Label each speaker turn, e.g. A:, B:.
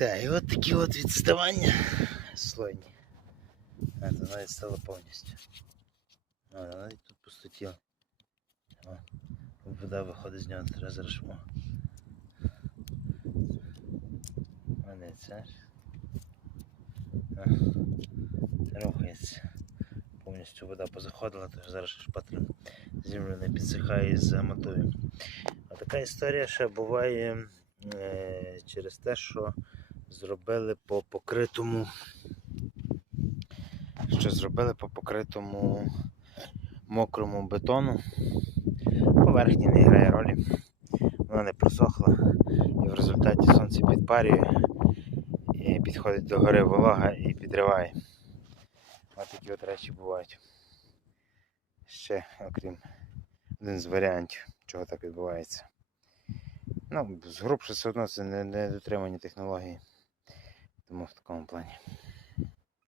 A: Так, і от такі от відставання слойні. А то навіть стало повністю. А, навіть тут пустотіло. О, вода виходить з нього, треба зараз шмо. А не це. Рухається. Повністю вода позаходила, тож зараз шпателем землю не підсихає і замотую. А така історія ще буває е, через те, що зробили по покритому. Що зробили по покритому мокрому бетону. Поверхні не грає ролі. Вона не просохла. І в результаті сонце підпарює і підходить до гори волога і підриває. Ось такі от речі бувають. Ще, окрім один з варіантів, чого так відбувається. Ну, згрубше все одно це не, не дотримані технології. Тому в такому плані.